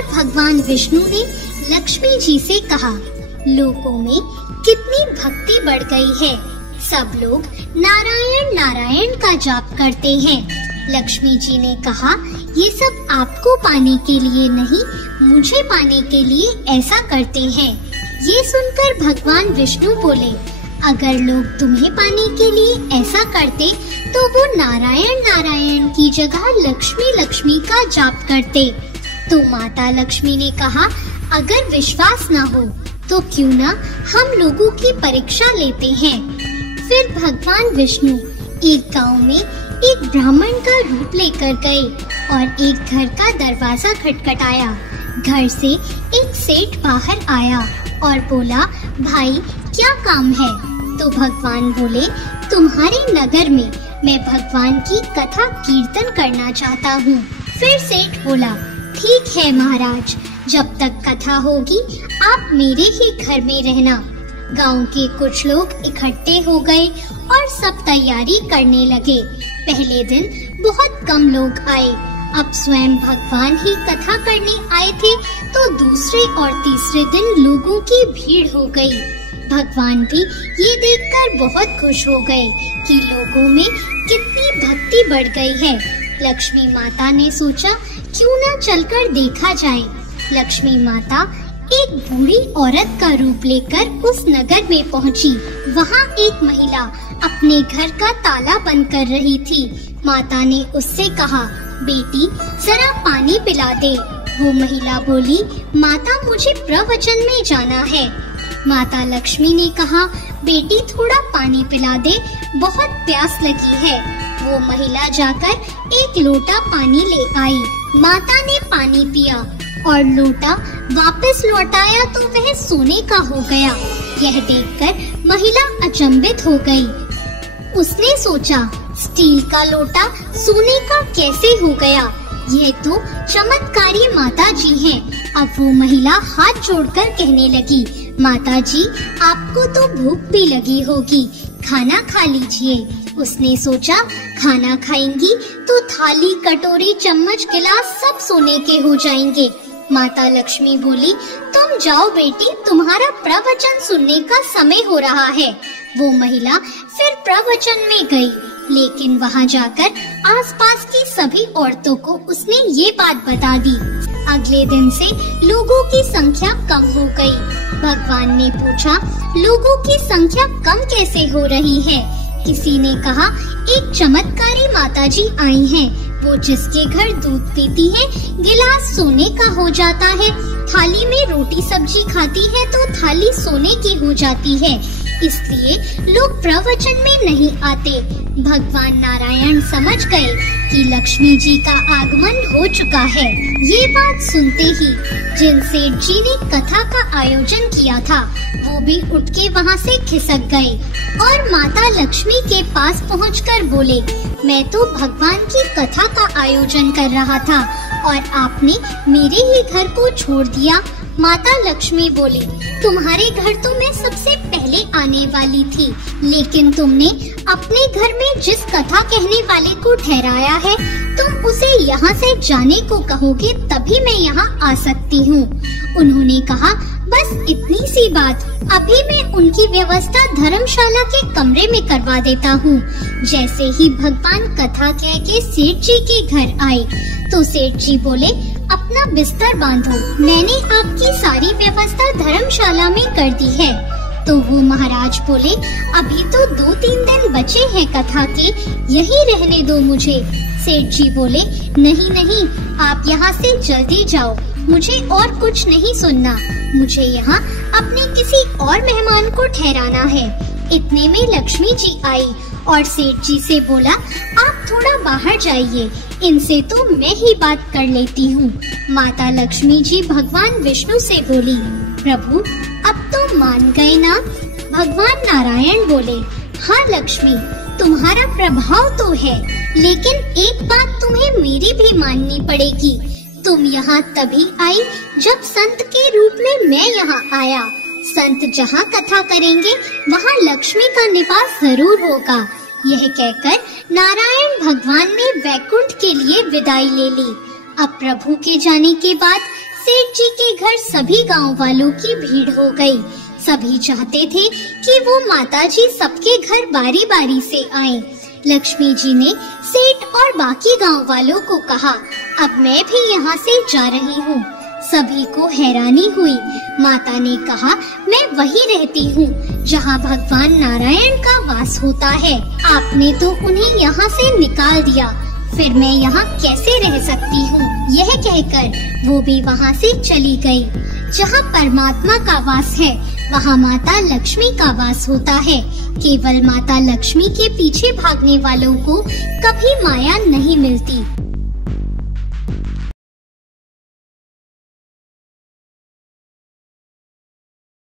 बार भगवान विष्णु ने लक्ष्मी जी से कहा, लोगों में कितनी भक्ति बढ़ गई है। सब लोग नारायण नारायण का जाप करते हैं। लक्ष्मी जी ने कहा, ये सब आपको पाने के लिए नहीं, मुझे पाने के लिए ऐसा करते हैं। ये सुनकर भगवान विष्णु बोले, अगर लोग तुम्हें पाने के लिए ऐसा करते तो वो नारायण नारायण की जगह लक्ष्मी लक्ष्मी का जाप करते। तो माता लक्ष्मी ने कहा, अगर विश्वास न हो तो क्यों ना हम लोगों की परीक्षा लेते हैं। फिर भगवान विष्णु एक गांव में एक ब्राह्मण का रूप लेकर गए और एक घर का दरवाजा खटखटाया। घर से एक सेठ बाहर आया और बोला, भाई क्या काम है। तो भगवान बोले, तुम्हारे नगर में मैं भगवान की कथा कीर्तन करना चाहता हूँ। फिर सेठ बोला, ठीक है महाराज, जब तक कथा होगी आप मेरे ही घर में रहना। गांव के कुछ लोग इकट्ठे हो गए और सब तैयारी करने लगे। पहले दिन बहुत कम लोग आए। अब स्वयं भगवान ही कथा करने आए थे तो दूसरे और तीसरे दिन लोगों की भीड़ हो गई। भगवान भी ये देखकर बहुत खुश हो गए कि लोगों में कितनी भक्ति बढ़ गई है। लक्ष्मी माता ने सोचा, क्यों ना चलकर देखा जाए। लक्ष्मी माता एक बूढ़ी औरत का रूप लेकर उस नगर में पहुंची। वहाँ एक महिला अपने घर का ताला बंद कर रही थी। माता ने उससे कहा, बेटी जरा पानी पिला दे। वो महिला बोली, माता मुझे प्रवचन में जाना है। माता लक्ष्मी ने कहा, बेटी थोड़ा पानी पिला दे, बहुत प्यास लगी है। वो महिला जाकर एक लोटा पानी ले आई। माता ने पानी पिया और लोटा वापस लौटाया तो वह सोने का हो गया। यह देखकर महिला अचंभित हो गई। उसने सोचा, स्टील का लोटा सोने का कैसे हो गया? यह तो चमत्कारी माता जी हैं। अब वो महिला हाथ जोड़कर कहने लगी, माता जी आपको तो भूख भी लगी होगी, खाना खा लीजिए। उसने सोचा, खाना खाएंगी तो थाली कटोरी चम्मच गिलास सब सोने के हो जाएंगे। माता लक्ष्मी बोली, तुम जाओ बेटी, तुम्हारा प्रवचन सुनने का समय हो रहा है। वो महिला फिर प्रवचन में गई, लेकिन वहाँ जाकर आसपास की सभी औरतों को उसने ये बात बता दी। अगले दिन से लोगों की संख्या कम हो गई। भगवान ने पूछा, लोगों की संख्या कम कैसे हो रही है? किसी ने कहा, एक चमत्कारी माताजी आई हैं। वो जिसके घर दूध पीती है गिलास सोने का हो जाता है, थाली में रोटी सब्जी खाती है तो थाली सोने की हो जाती है। इसलिए लोग प्रवचन में नहीं आते। भगवान नारायण समझ गए कि लक्ष्मी जी का आगमन हो चुका है। ये बात सुनते ही जिन सेठ जी ने कथा का आयोजन किया था वो भी उठ के वहाँ से खिसक गए और माता लक्ष्मी के पास पहुंचकर बोले, मैं तो भगवान की कथा का आयोजन कर रहा था और आपने मेरे ही घर को छोड़ दिया। माता लक्ष्मी बोली, तुम्हारे घर तो मैं सबसे पहले आने वाली थी, लेकिन तुमने अपने घर में जिस कथा कहने वाले को ठहराया है, तुम उसे यहाँ से जाने को कहोगे तभी मैं यहाँ आ सकती हूँ। उन्होंने कहा, बस इतनी सी बात, अभी मैं उनकी व्यवस्था धर्मशाला के कमरे में करवा देता हूँ। जैसे ही भगवान कथा कह के सेठ जी के घर आए तो सेठ जी बोले, अपना बिस्तर बांधो, मैंने आपकी सारी व्यवस्था धर्मशाला में कर दी है। तो वो महाराज बोले, अभी तो 2-3 दिन बचे हैं कथा के, यहीं रहने दो मुझे। सेठ जी बोले, नहीं नहीं, आप यहाँ से जल्दी जाओ, मुझे और कुछ नहीं सुनना, मुझे यहाँ अपने किसी और मेहमान को ठहराना है। इतने में लक्ष्मी जी आई और सेठ जी से बोला, आप थोड़ा बाहर जाइए, इनसे तो मैं ही बात कर लेती हूँ। माता लक्ष्मी जी भगवान विष्णु से बोली, प्रभु अब तो मान गए ना? भगवान नारायण बोले, हाँ लक्ष्मी, तुम्हारा प्रभाव तो है, लेकिन एक बात तुम्हें मेरी भी माननी पड़ेगी। तुम यहाँ तभी आई जब संत के रूप में मैं यहाँ आया। संत जहाँ कथा करेंगे वहाँ लक्ष्मी का निवास जरूर होगा। यह कहकर नारायण भगवान ने वैकुंठ के लिए विदाई ले ली। अब प्रभु के जाने के बाद सेठ जी के घर सभी गांव वालों की भीड़ हो गई। सभी चाहते थे कि वो माता जी सबके घर बारी बारी से आएं। लक्ष्मी जी ने सेठ और बाकी गांव वालों को कहा, अब मैं भी यहाँ से जा रही हूँ। सभी को हैरानी हुई। माता ने कहा, मैं वही रहती हूँ जहाँ भगवान नारायण का वास होता है। आपने तो उन्हें यहाँ से निकाल दिया, फिर मैं यहाँ कैसे रह सकती हूँ? यह कहकर वो भी वहाँ से चली गई। जहाँ परमात्मा का वास है वहाँ माता लक्ष्मी का वास होता है। केवल माता लक्ष्मी के पीछे भागने वालों को कभी माया नहीं मिलती।